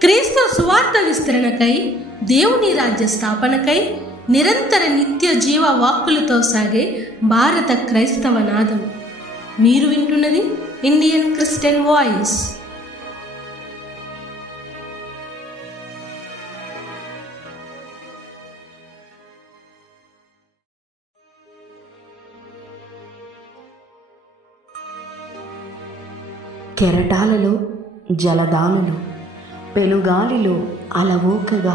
క్రీస్తు సువార్త విస్తరణకై, దేవుని రాజ్య స్థాపనకై నిరంతర నిత్య జీవ వాక్కులతో సాగే భారత క్రైస్తవ నాదం. మీరు వింటున్నది ఇండియన్ క్రిస్టియన్ వాయిస్. కెరటాలలో జలదానులు, పెనుగాలిలో అలవోకగా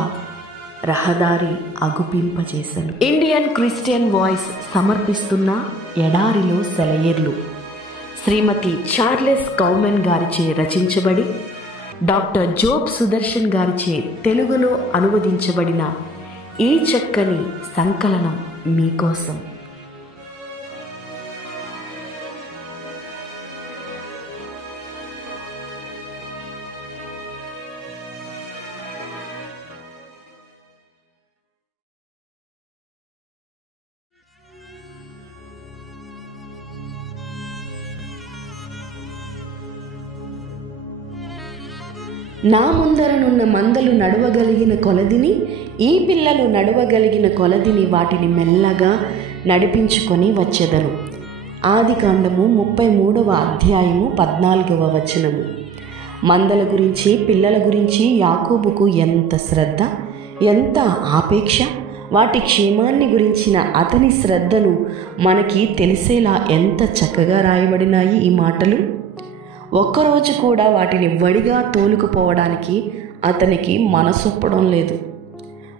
రహదారి అగుపింపజేసను. ఇండియన్ క్రిస్టియన్ వాయిస్ సమర్పిస్తున్న ఎడారిలో సెలయేర్లు, శ్రీమతి చార్లెస్ కౌమెన్ గారిచే రచించబడి డాక్టర్ జోబ్ సుదర్శన్ గారిచే తెలుగులో అనువదించబడిన ఈ చక్కని సంకలనం మీకోసం. నా ముందరనున్న మందలు నడవగలిగిన కొలదిని, ఈ పిల్లలు నడవగలిగిన కొలదిని వాటిని మెల్లగా నడిపించుకొని వచ్చెదను. ఆదికాండము 33వ అధ్యాయము 14వ వచనము. మందల గురించి, పిల్లల గురించి యాకోబుకు ఎంత శ్రద్ధ, ఎంత ఆపేక్ష! వాటి క్షేమాన్ని గురించిన అతని శ్రద్ధను మనకి తెలిసేలా ఎంత చక్కగా రాయబడినాయి ఈ మాటలు. ఒక్కరోజు కూడా వాటిని వడిగా తోలుకుపోవడానికి అతనికి మనసొప్పడం లేదు.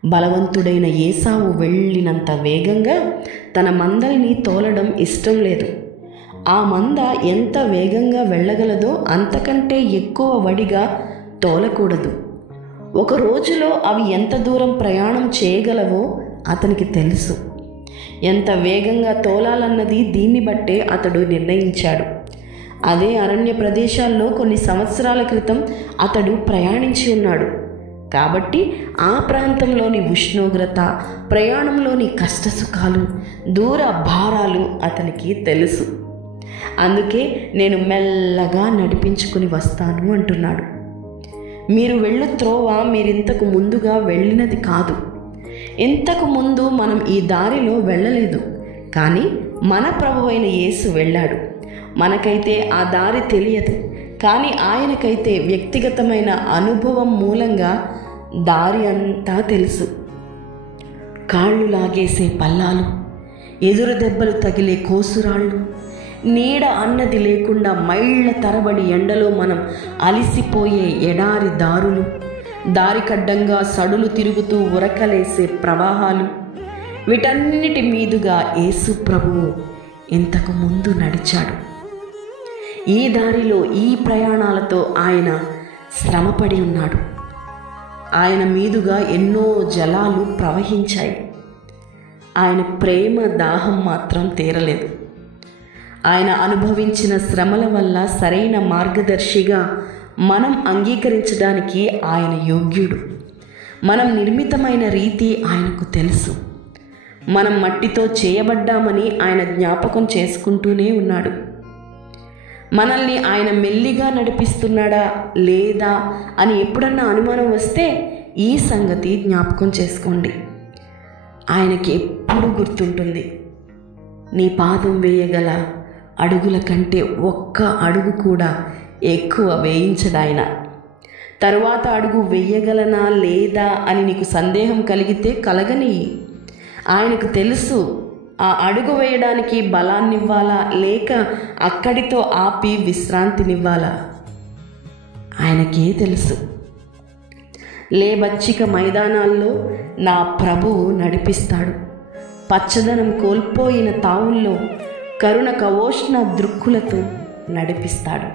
బలవంతుడైన ఏసావు వెళ్ళినంత వేగంగా తన మందల్ని తోలడం ఇష్టం లేదు. ఆ మంద ఎంత వేగంగా వెళ్ళగలదో అంతకంటే ఎక్కువ వడిగా తోలకూడదు. ఒక రోజులో అవి ఎంత దూరం ప్రయాణం చేయగలవో అతనికి తెలుసు. ఎంత వేగంగా తోలాలన్నది దీన్ని బట్టే అతడు నిర్ణయించాడు. అదే అరణ్య ప్రదేశాల్లో కొన్ని సంవత్సరాల క్రితం అతడు ప్రయాణించి ఉన్నాడు. కాబట్టి ఆ ప్రాంతంలోని ఉష్ణోగ్రత, ప్రయాణంలోని కష్టసుఖాలు, దూర భారాలు అతనికి తెలుసు. అందుకే నేను మెల్లగా నడిపించుకుని వస్తాను అంటున్నాడు. మీరు వెళ్ళు త్రోవ మీరింతకు ముందుగా వెళ్ళినది కాదు. ఇంతకు ముందు మనం ఈ దారిలో వెళ్ళలేదు, కానీ మన ప్రభువైన యేసు వెళ్ళాడు. మనకైతే ఆ దారి తెలియదు, కానీ ఆయనకైతే వ్యక్తిగతమైన అనుభవం మూలంగా దారి అంతా తెలుసు. కాళ్ళు లాగేసే పల్లాలు, ఎదురు దెబ్బలు తగిలే కోసురాళ్ళు, నీడ అన్నది లేకుండా మైళ్ళ తరబడి ఎండలో మనం అలిసిపోయే ఎడారి దారులు, దారికడ్డంగా సడులు తిరుగుతూ ఉరకలేసే ప్రవాహాలు, వీటన్నిటి మీదుగా యేసు ప్రభువు ఇంతకు ముందు నడిచాడు. ఈ దారిలో ఈ ప్రయాణాలతో ఆయన శ్రమపడి ఉన్నాడు. ఆయన మీదుగా ఎన్నో జలాలు ప్రవహించాయి. ఆయన ప్రేమ దాహం మాత్రం తీరలేదు. ఆయన అనుభవించిన శ్రమల వల్ల సరైన మార్గదర్శిగా మనం అంగీకరించడానికి ఆయన యోగ్యుడు. మనం నిర్మితమైన రీతి ఆయనకు తెలుసు. మనం మట్టితో చేయబడ్డామని ఆయన జ్ఞాపకం చేసుకుంటూనే ఉన్నాడు. మనల్ని ఆయన మెల్లిగా నడిపిస్తున్నాడా లేదా అని ఎప్పుడన్నా అనుమానం వస్తే ఈ సంగతి జ్ఞాపకం చేసుకోండి. ఆయనకి ఎప్పుడు గుర్తుంటుంది. నీ పాదం వేయగల అడుగుల కంటే ఒక్క అడుగు కూడా ఎక్కువ వేయించడాయన. తరువాత అడుగు వేయగలనా లేదా అని నీకు సందేహం కలిగితే కలగని. ఆయనకు తెలుసు ఆ అడుగు వేయడానికి బలాన్నివ్వాలా లేక అక్కడితో ఆపి విశ్రాంతినివ్వాలా. ఆయనకే తెలుసు. లేబచ్చిక మైదానాల్లో నా ప్రభువు నడిపిస్తాడు. పచ్చదనం కోల్పోయిన తావుల్లో కరుణ కవోష్ణ దృక్కులతో నడిపిస్తాడు.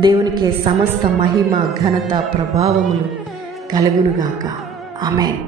దేవునికే సమస్త మహిమ, ఘనత, ప్రభావములు కలుగునుగాక. ఆమేన్.